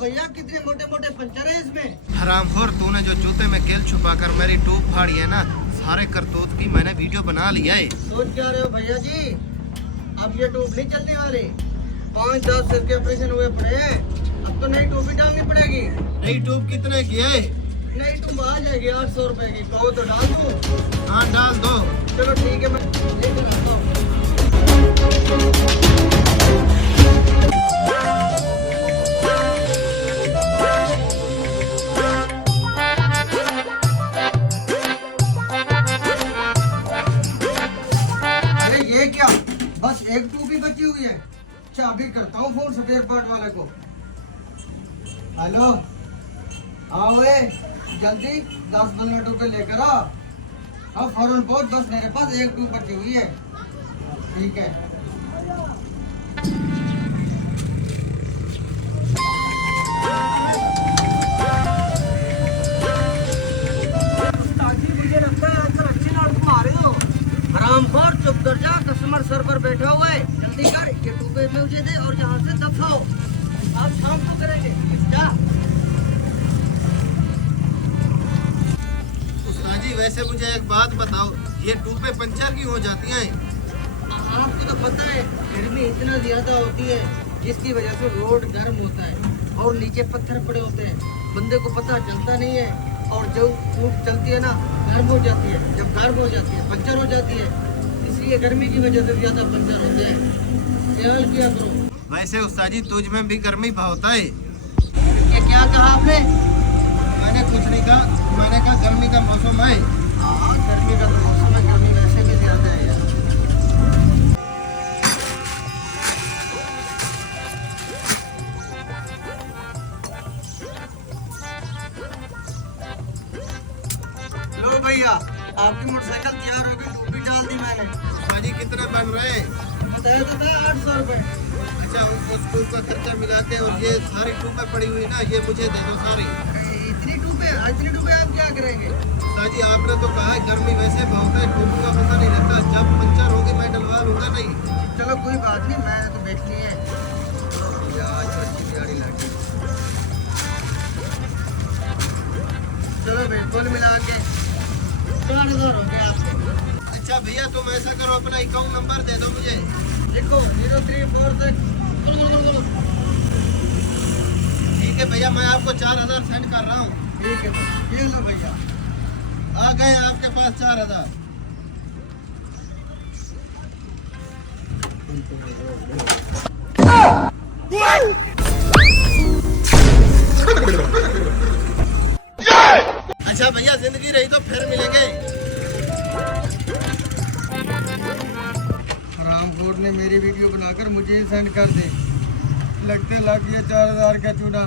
भैया कितने मोटे मोटे पंचर है इसमें। हरामखोर, तूने जो जूते में गेल छुपाकर मेरी टूब फाड़ी है ना, सारे करतूत की मैंने वीडियो बना लिया है। सोच क्या रहे हो भैया जी, अब ये टूब नहीं चलने वाली। 5-10 सिर के ऑपरेशन हुए पड़े हैं, अब तो नई टूब भी डालनी पड़ेगी। नई टूब कितने की है? नई टूब आ जाएगी 800 रुपए की। कहो तो डाल दूं? हाँ डाल दो। चलो ठीक है, मैं लेकर आता हूँ। ये क्या, बस एक टूब ही बची हुई है। चाबी करता हूँ फोन स्पेयर पार्ट वाले को। हेलो, आओ जल्दी 10-15 टूब लेकर आओ। अब फौरन पहुंच, बस मेरे पास एक टूब बची हुई है। ठीक है। मुझे लगता है अंदर अच्छी लड़की मारे हो। हरामखोर, चुप कर जा, कस्टमर सर पर बैठा हुआ है। जल्दी कर, ये टूबे मुझे दे और यहाँ से दफाओ। आप शाम को करेंगे। जा। उस्ताद जी, वैसे मुझे एक बात बताओ, ये टूबें पंचर क्यों हो जाती हैं? आपको तो पता है गर्मी इतना ज्यादा होती है जिसकी वजह से रोड गर्म होता है और नीचे पत्थर पड़े होते हैं। बंदे को पता चलता नहीं है और जो टूब चलती है ना, गर्म हो जाती है। जब गर्म हो जाती है पंचर हो जाती है, इसलिए गर्मी की वजह से ज्यादा पंचर होते हैं। ख्याल किया करो। वैसे उस्ताद जी, तुझ में भी गर्मी बहुत होता है। ये क्या कहा आपने? मैंने कुछ नहीं कहा, मैंने कहा गर्मी का मौसम है। हाँ, गर्मी का तो मौसम है, गर्मी वैसे भी ज्यादा है यार। लो भैया, आपकी मोटरसाइकिल तैयार हो गई, टूब भी डाल दी मैंने। उस्ताद जी, कितने बन रहे हैं? बताया तो था 800 रुपए। अच्छा, उस टूब का खर्चा मिला के और ये सारी टूबें पड़ी हुई ना, ये मुझे दे दो सारी। इतनी टूबे आप क्या करेंगे? उस्ताद जी, आपने तो कहा है गर्मी वैसे बहुत है, टूबों का पता नहीं रहता, जब पंचर होगी मैं डलवा लूंगा। नहीं चलो कोई बात नहीं, मैंने तो बेचनी है। चलो भाई, कुल मिला के 4,000 हो गया आपके। अच्छा भैया, तुम ऐसा करो, अपना अकाउंट नंबर दे दो मुझे। लिखो 0346। ठीक है भैया, मैं आपको 4,000 सेंड कर रहा हूँ। ठीक है, ये लो भैया, आ गए आपके पास 4,000। अच्छा भैया, जिंदगी रही तो फिर मिलेंगे। रामकोट ने मेरी वीडियो बनाकर मुझे सेंड कर दे। लगते लग ये 4,000 का चूड़ा।